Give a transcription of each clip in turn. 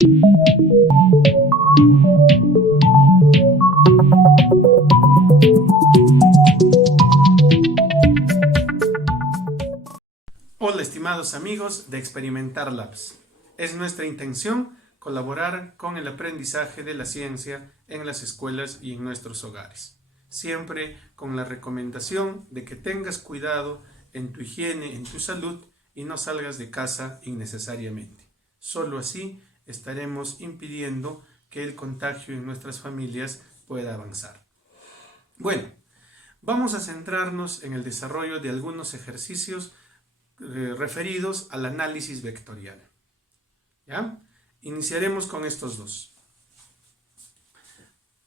Hola estimados amigos de Experimentar Labs. Es nuestra intención colaborar con el aprendizaje de la ciencia en las escuelas y en nuestros hogares. Siempre con la recomendación de que tengas cuidado en tu higiene, en tu salud y no salgas de casa innecesariamente. Solo así estaremos impidiendo que el contagio en nuestras familias pueda avanzar. Bueno, vamos a centrarnos en el desarrollo de algunos ejercicios referidos al análisis vectorial. ¿Ya? Iniciaremos con estos dos.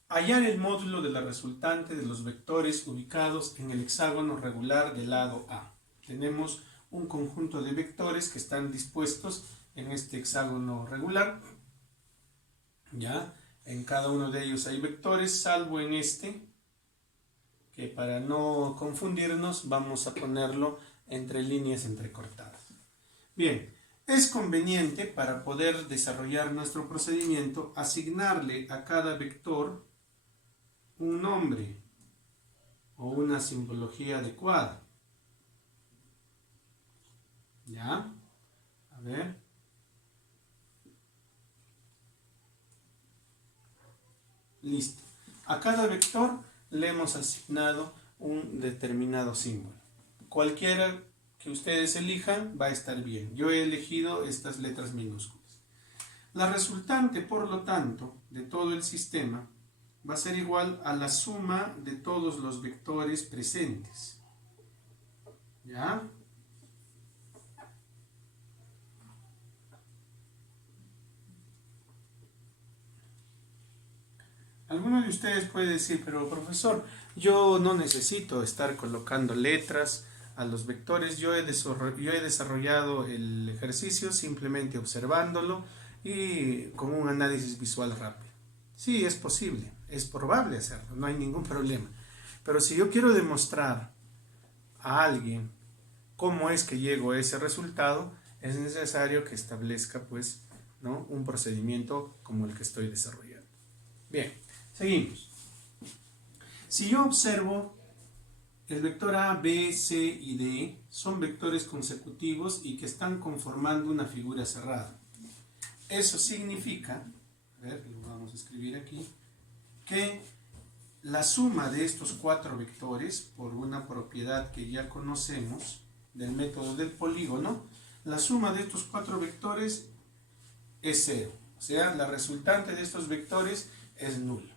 Hallar el módulo de la resultante de los vectores ubicados en el hexágono regular del lado A. Tenemos un conjunto de vectores que están dispuestos en este hexágono regular. ¿Ya? En cada uno de ellos hay vectores, salvo en este, que para no confundirnos vamos a ponerlo entre líneas entrecortadas. Bien, es conveniente para poder desarrollar nuestro procedimiento asignarle a cada vector un nombre o una simbología adecuada. ¿Ya? A ver. Listo. A cada vector le hemos asignado un determinado símbolo. Cualquiera que ustedes elijan va a estar bien. Yo he elegido estas letras minúsculas. La resultante, por lo tanto, de todo el sistema va a ser igual a la suma de todos los vectores presentes. ¿Ya? Alguno de ustedes puede decir, pero profesor, yo no necesito estar colocando letras a los vectores, yo he desarrollado el ejercicio simplemente observándolo y con un análisis visual rápido. Sí, es posible, es probable hacerlo, no hay ningún problema. Pero si yo quiero demostrar a alguien cómo es que llego a ese resultado, es necesario que establezca, pues, ¿no?, un procedimiento como el que estoy desarrollando. Bien, seguimos. Si yo observo el vector A, B, C y D son vectores consecutivos y que están conformando una figura cerrada. Eso significa, a ver, lo vamos a escribir aquí, que la suma de estos cuatro vectores, por una propiedad que ya conocemos del método del polígono, la suma de estos cuatro vectores es 0. O sea, la resultante de estos vectores es nulo.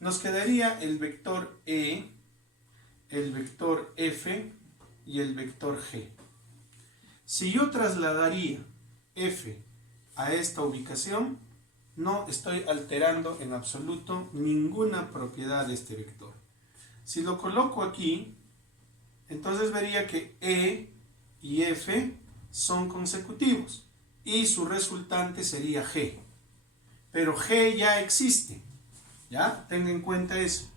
Nos quedaría el vector E, el vector F y el vector G. Si yo trasladaría F a esta ubicación, no estoy alterando en absoluto ninguna propiedad de este vector. Si lo coloco aquí, entonces vería que E y F son consecutivos y su resultante sería G. Pero G ya existe, ¿ya? Tenga en cuenta eso.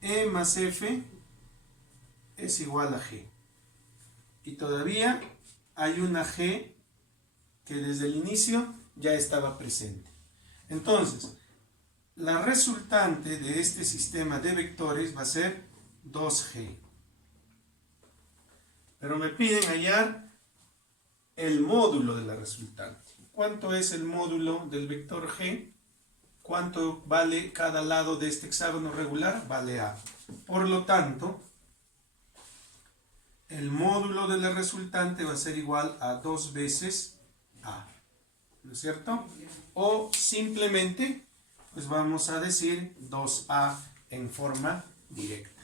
E más F es igual a G. Y todavía hay una G que desde el inicio ya estaba presente. Entonces, la resultante de este sistema de vectores va a ser 2G. Pero me piden hallar el módulo de la resultante. ¿Cuánto es el módulo del vector G? ¿Cuánto vale cada lado de este hexágono regular? Vale A. Por lo tanto, el módulo de la resultante va a ser igual a 2 veces A. ¿No es cierto? O simplemente, pues vamos a decir 2A en forma directa.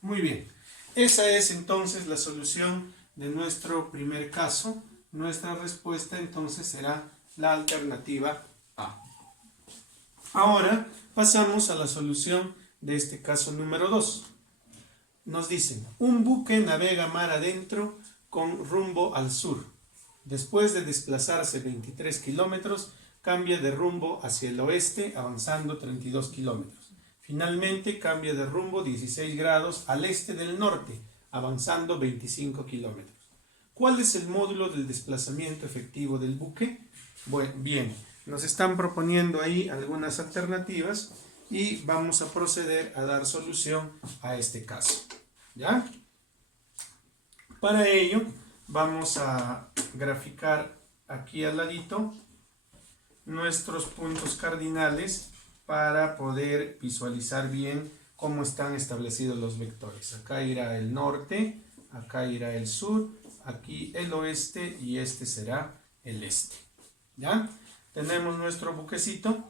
Muy bien. Esa es entonces la solución de nuestro primer caso. Nuestra respuesta entonces será la alternativa A. Ahora pasamos a la solución de este caso número 2. Nos dicen, un buque navega mar adentro con rumbo al sur. Después de desplazarse 23 kilómetros, cambia de rumbo hacia el oeste, avanzando 32 kilómetros. Finalmente cambia de rumbo 16 grados al este del norte, avanzando 25 kilómetros. ¿Cuál es el módulo del desplazamiento efectivo del buque? Bueno, bien, nos están proponiendo ahí algunas alternativas y vamos a proceder a dar solución a este caso. ¿Ya? Para ello, vamos a graficar aquí al ladito nuestros puntos cardinales para poder visualizar bien cómo están establecidos los vectores. Acá irá el norte, acá irá el sur, aquí el oeste y este será el este. ¿Ya? Tenemos nuestro buquecito.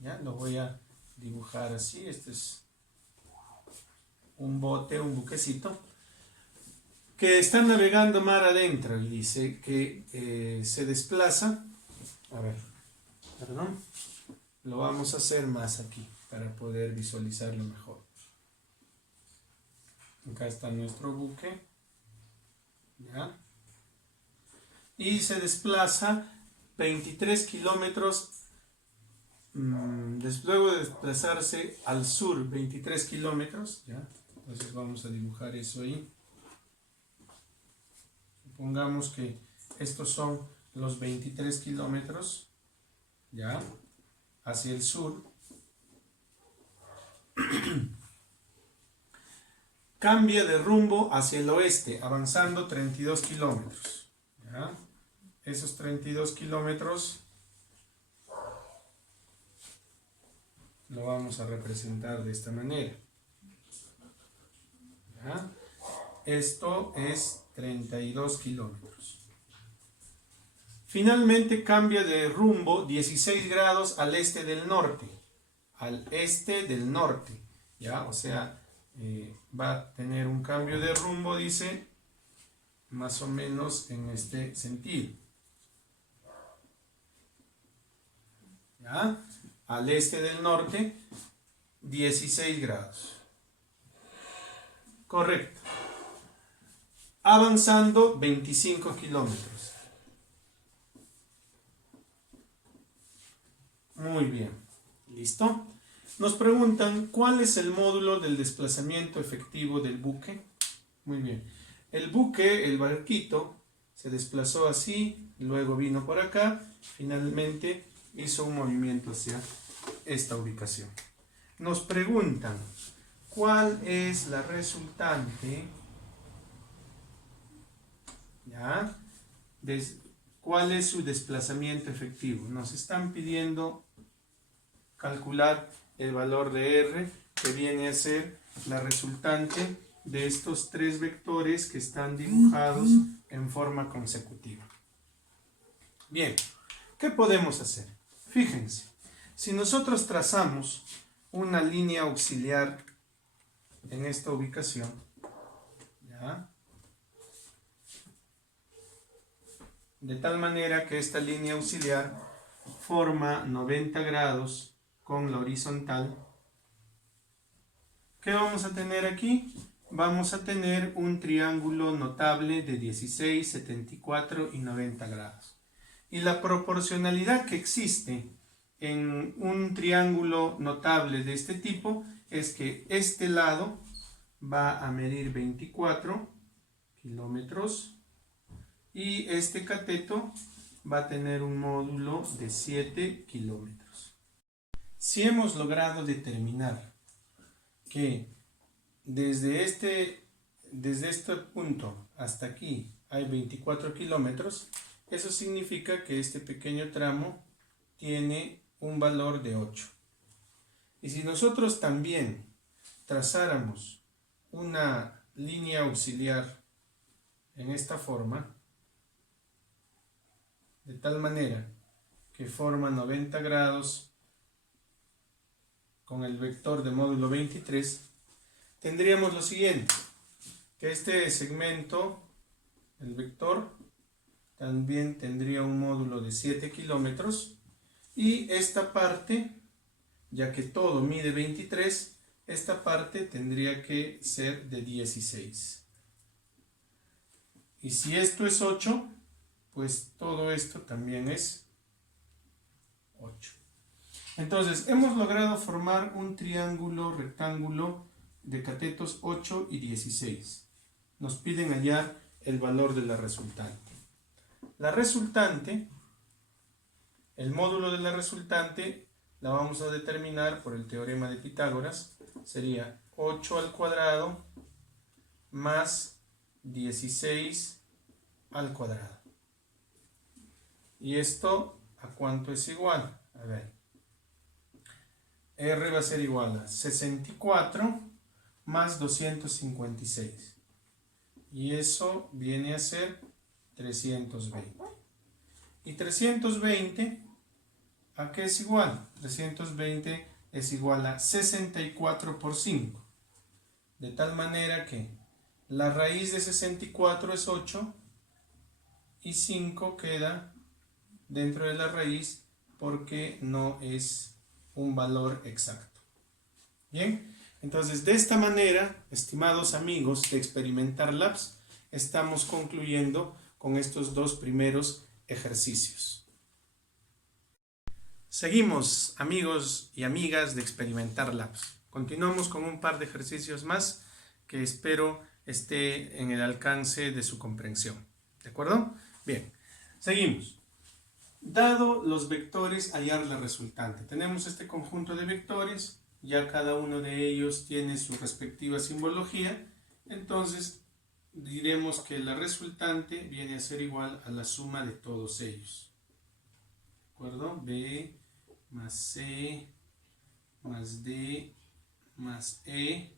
¿Ya? Lo voy a dibujar así. Este es un bote, un buquecito que está navegando mar adentro y dice que se desplaza. A ver, perdón. Lo vamos a hacer más aquí para poder visualizarlo mejor. Acá está nuestro buque. ¿Ya? Y se desplaza 23 kilómetros. Luego de desplazarse al sur 23 kilómetros. ¿Ya? Entonces vamos a dibujar eso ahí. Supongamos que estos son los 23 kilómetros. ¿Ya? Hacia el sur. Cambia de rumbo hacia el oeste, avanzando 32 kilómetros. ¿Ya? Esos 32 kilómetros lo vamos a representar de esta manera. ¿Ya? Esto es 32 kilómetros. Finalmente cambia de rumbo 16 grados al este del norte. Al este del norte. ¿Ya? O sea, va a tener un cambio de rumbo, dice, más o menos en este sentido. ¿Ya? Al este del norte, 16 grados. Correcto. Avanzando 25 kilómetros. Muy bien. ¿Listo? Nos preguntan cuál es el módulo del desplazamiento efectivo del buque. Muy bien. El buque, el barquito, se desplazó así, luego vino por acá, finalmente hizo un movimiento hacia esta ubicación. Nos preguntan cuál es la resultante, ¿ya? ¿Cuál es su desplazamiento efectivo? Nos están pidiendo calcular el valor de R, que viene a ser la resultante de estos tres vectores que están dibujados en forma consecutiva. Bien, ¿qué podemos hacer? Fíjense, si nosotros trazamos una línea auxiliar en esta ubicación, ¿ya? De tal manera que esta línea auxiliar forma 90 grados con la horizontal. ¿Qué vamos a tener aquí? Vamos a tener un triángulo notable de 16, 74 y 90 grados. Y la proporcionalidad que existe en un triángulo notable de este tipo es que este lado va a medir 24 kilómetros y este cateto va a tener un módulo de 7 kilómetros. Si hemos logrado determinar que desde este punto hasta aquí hay 24 kilómetros, eso significa que este pequeño tramo tiene un valor de 8. Y si nosotros también trazáramos una línea auxiliar en esta forma, de tal manera que forma 90 grados con el vector de módulo 23, tendríamos lo siguiente, que este segmento, el vector, también tendría un módulo de 7 kilómetros y esta parte, ya que todo mide 23, esta parte tendría que ser de 16. Y si esto es 8, pues todo esto también es 8. Entonces, hemos logrado formar un triángulo rectángulo de catetos 8 y 16. Nos piden hallar el valor de la resultante. La resultante El módulo de la resultante la vamos a determinar por el teorema de Pitágoras. Sería 8 al cuadrado más 16 al cuadrado. ¿Y esto a cuánto es igual? A ver. R va a ser igual a 64 más 256. Y eso viene a ser 320. Y 320, ¿a qué es igual? 320 es igual a 64 por 5. De tal manera que la raíz de 64 es 8 y 5 queda dentro de la raíz porque no es un valor exacto. Bien, entonces de esta manera, estimados amigos de Experimentar Labs, estamos concluyendo con estos dos primeros ejercicios. Seguimos, amigos y amigas de Experimentar Labs. Continuamos con un par de ejercicios más que espero esté en el alcance de su comprensión. ¿De acuerdo? Bien, seguimos. Dado los vectores, hallar la resultante. Tenemos este conjunto de vectores, ya cada uno de ellos tiene su respectiva simbología, entonces diremos que la resultante viene a ser igual a la suma de todos ellos. ¿De acuerdo? B más C más D más E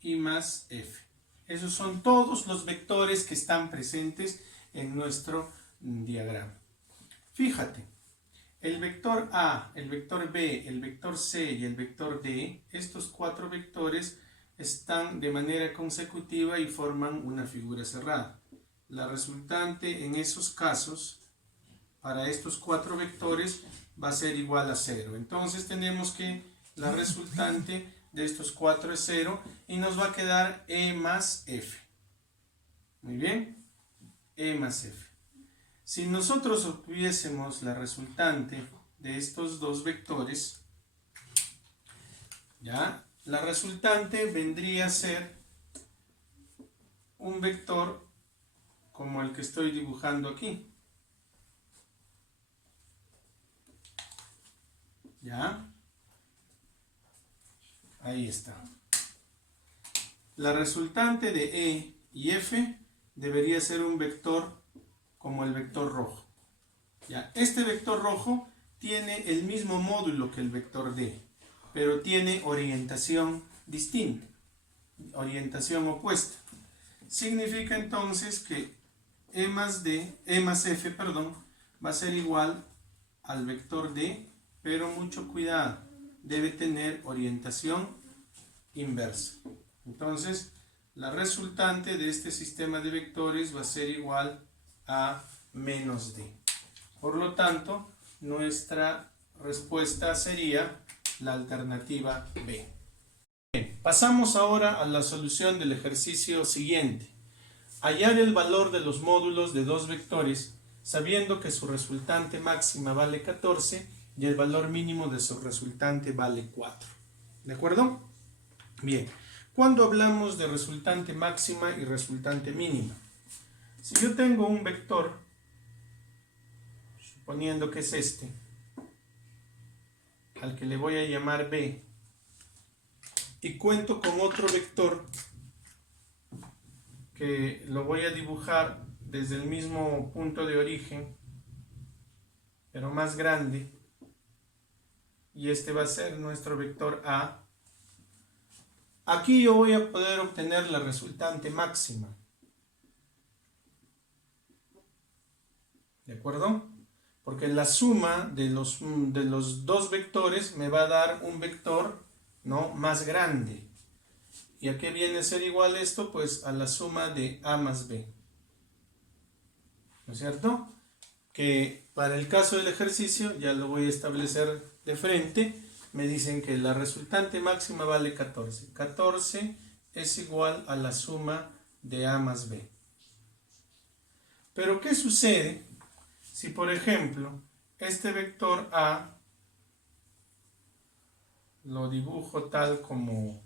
y más F. Esos son todos los vectores que están presentes en nuestro diagrama. Fíjate, el vector A, el vector B, el vector C y el vector D, estos cuatro vectores están de manera consecutiva y forman una figura cerrada. La resultante en esos casos, para estos cuatro vectores, va a ser igual a 0. Entonces tenemos que la resultante de estos cuatro es 0 y nos va a quedar E más F. Muy bien, E más F. Si nosotros obtuviésemos la resultante de estos dos vectores, ¿ya? La resultante vendría a ser un vector como el que estoy dibujando aquí. ¿Ya? Ahí está. La resultante de E y F debería ser un vector como el vector rojo. ¿Ya? Este vector rojo tiene el mismo módulo que el vector D, pero tiene orientación distinta, orientación opuesta. Significa entonces que E más F, va a ser igual al vector D, pero mucho cuidado, debe tener orientación inversa. Entonces, la resultante de este sistema de vectores va a ser igual a menos D. Por lo tanto, nuestra respuesta sería la alternativa B. Bien, pasamos ahora a la solución del ejercicio siguiente. Hallar el valor de los módulos de dos vectores sabiendo que su resultante máxima vale 14 y el valor mínimo de su resultante vale 4. ¿De acuerdo? Bien, cuando hablamos de resultante máxima y resultante mínima, si yo tengo un vector, suponiendo que es este, al que le voy a llamar B, y cuento con otro vector que lo voy a dibujar desde el mismo punto de origen, pero más grande, y este va a ser nuestro vector A. Aquí yo voy a poder obtener la resultante máxima. ¿De acuerdo? Porque la suma de los dos vectores me va a dar un vector, ¿no?, más grande. ¿Y a qué viene a ser igual esto? Pues a la suma de A más B. ¿No es cierto? Que para el caso del ejercicio, ya lo voy a establecer de frente, me dicen que la resultante máxima vale 14. 14 es igual a la suma de A más B. Pero ¿qué sucede si, por ejemplo, este vector A lo dibujo tal como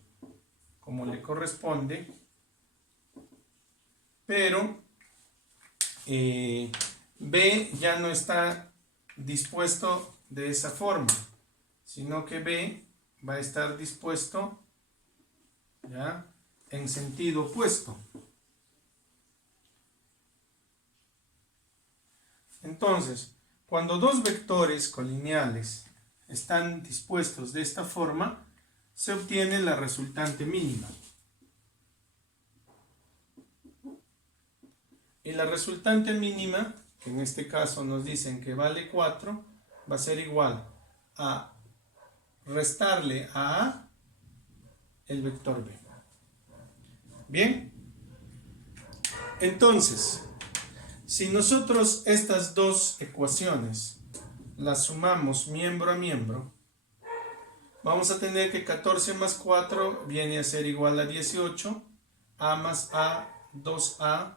le corresponde, pero B ya no está dispuesto de esa forma, sino que B va a estar dispuesto, ¿ya?, en sentido opuesto. Entonces, cuando dos vectores colineales están dispuestos de esta forma, se obtiene la resultante mínima. Y la resultante mínima, que en este caso nos dicen que vale 4, va a ser igual a restarle a A el vector B. Bien, entonces, si nosotros estas dos ecuaciones las sumamos miembro a miembro, vamos a tener que 14 más 4 viene a ser igual a 18, A más A, 2A,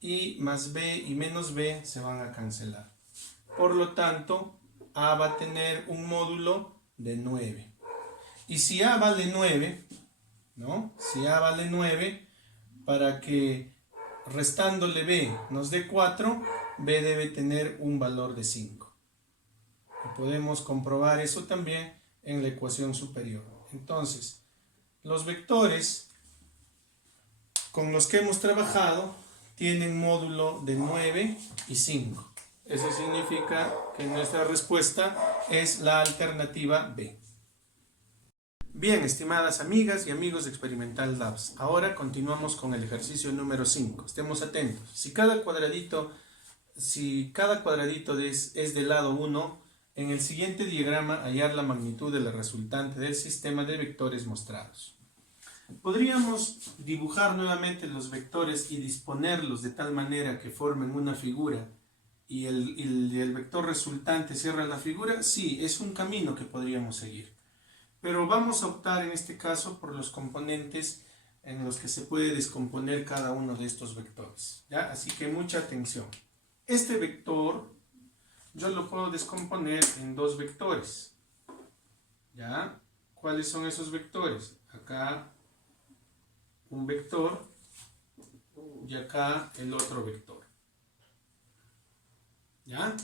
y más B y menos B se van a cancelar. Por lo tanto, A va a tener un módulo de 9. Y si A vale 9, ¿no? Si A vale 9, para que restándole B nos dé 4, B debe tener un valor de 5. Y podemos comprobar eso también en la ecuación superior. Entonces, los vectores con los que hemos trabajado tienen módulo de 9 y 5. Eso significa que nuestra respuesta es la alternativa B. Bien, estimadas amigas y amigos de Experimental Labs, ahora continuamos con el ejercicio número 5. Estemos atentos. Si cada cuadradito es del lado 1, en el siguiente diagrama hallar la magnitud de la resultante del sistema de vectores mostrados. Podríamos dibujar nuevamente los vectores y disponerlos de tal manera que formen una figura y el vector resultante cierra la figura. Sí, es un camino que podríamos seguir. Pero vamos a optar en este caso por los componentes en los que se puede descomponer cada uno de estos vectores, ¿ya? Así que mucha atención. Este vector yo lo puedo descomponer en dos vectores, ¿ya? ¿Cuáles son esos vectores? Acá un vector y acá el otro vector, ¿ya?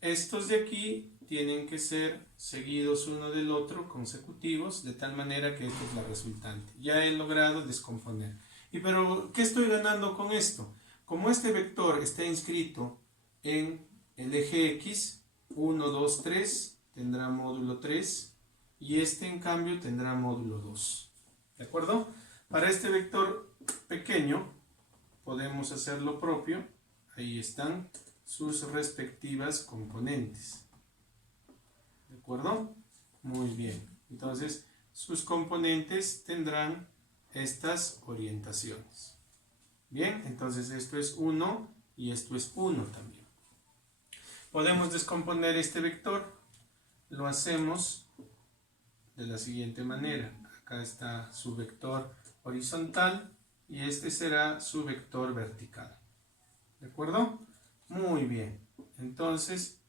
Estos de aquí tienen que ser seguidos uno del otro, consecutivos, de tal manera que esta es la resultante. Ya he logrado descomponer. Pero, ¿qué estoy ganando con esto? Como este vector está inscrito en el eje X, 1, 2, 3, tendrá módulo 3, y este en cambio tendrá módulo 2. ¿De acuerdo? Para este vector pequeño podemos hacer lo propio. Ahí están sus respectivas componentes. ¿De acuerdo? Muy bien. Entonces, sus componentes tendrán estas orientaciones. Bien, entonces esto es 1 y esto es 1 también. Podemos descomponer este vector. Lo hacemos de la siguiente manera. Acá está su vector horizontal y este será su vector vertical. ¿De acuerdo? Muy bien. Entonces,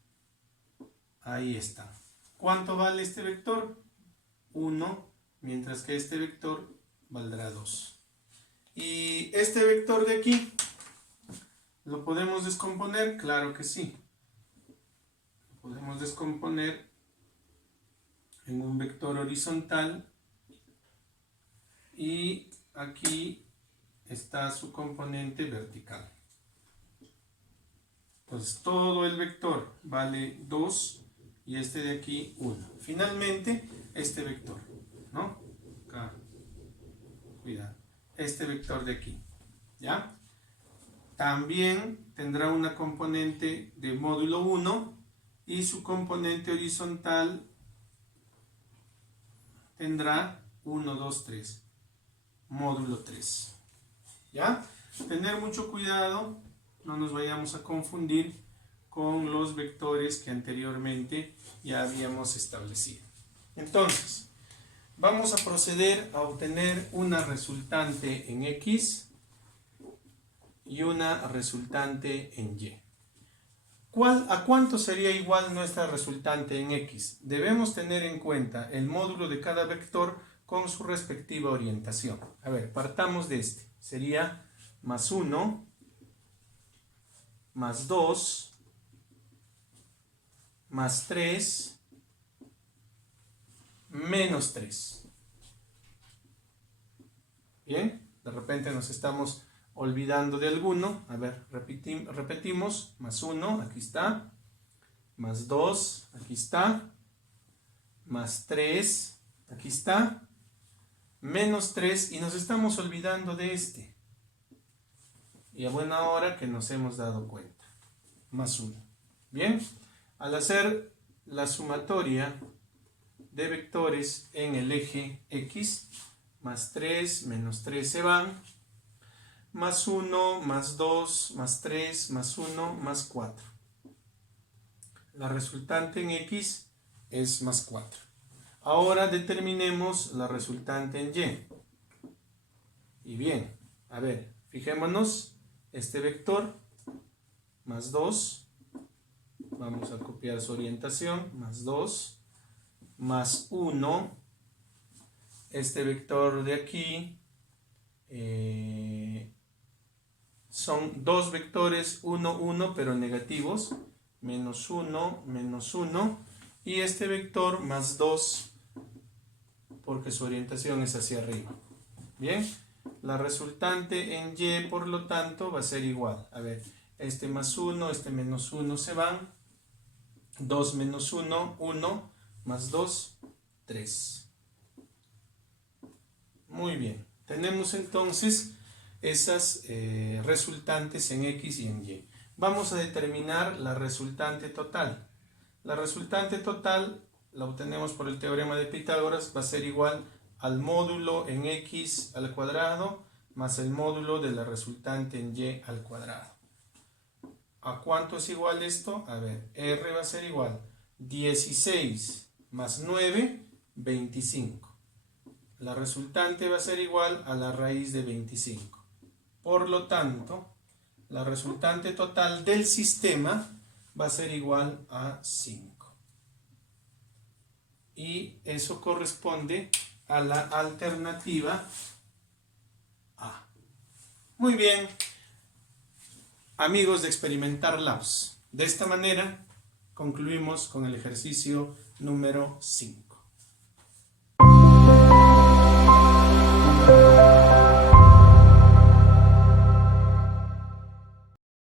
ahí está. ¿Cuánto vale este vector? 1, mientras que este vector valdrá 2. ¿Y este vector de aquí? ¿Lo podemos descomponer? Claro que sí. Lo podemos descomponer en un vector horizontal y aquí está su componente vertical. Entonces todo el vector vale 2 y este de aquí 1. Finalmente este vector, ¿no? Acá, cuidado, este vector de aquí, ¿ya? También tendrá una componente de módulo 1 y su componente horizontal tendrá 1, 2, 3, módulo 3, ¿ya? Tener mucho cuidado, no nos vayamos a confundir con los vectores que anteriormente ya habíamos establecido. Entonces, vamos a proceder a obtener una resultante en X y una resultante en Y. ¿A cuánto sería igual nuestra resultante en X? Debemos tener en cuenta el módulo de cada vector con su respectiva orientación. A ver, partamos de este. Sería más 1, más 2, más 3 menos 3. Bien, de repente nos estamos olvidando de alguno. A ver, repetimos. Más 1, aquí está. Más 2, aquí está. Más 3, aquí está. Menos 3 y nos estamos olvidando de este. Y a buena hora que nos hemos dado cuenta. Más 1. Bien, al hacer la sumatoria de vectores en el eje X, más 3, menos 3 se van, más 1, más 2, más 3, más 1, más 4. La resultante en X es más 4. Ahora determinemos la resultante en Y. Y bien, a ver, fijémonos, este vector, más 2, vamos a copiar su orientación, más 2, más 1, este vector de aquí, son dos vectores 1, 1, pero negativos, menos 1, menos 1, y este vector más 2, porque su orientación es hacia arriba. Bien, la resultante en Y, por lo tanto, va a ser igual. A ver, este más 1, este menos 1 se van, 2 menos 1, 1, más 2, 3. Muy bien, tenemos entonces esas resultantes en X y en Y. Vamos a determinar la resultante total. La resultante total la obtenemos por el teorema de Pitágoras, va a ser igual al módulo en X al cuadrado más el módulo de la resultante en Y al cuadrado. ¿A cuánto es igual esto? A ver, R va a ser igual 16 más 9, 25. La resultante va a ser igual a la raíz de 25. Por lo tanto, la resultante total del sistema va a ser igual a 5. Y eso corresponde a la alternativa A. Muy bien, amigos de Experimentar Labs. De esta manera concluimos con el ejercicio número 5.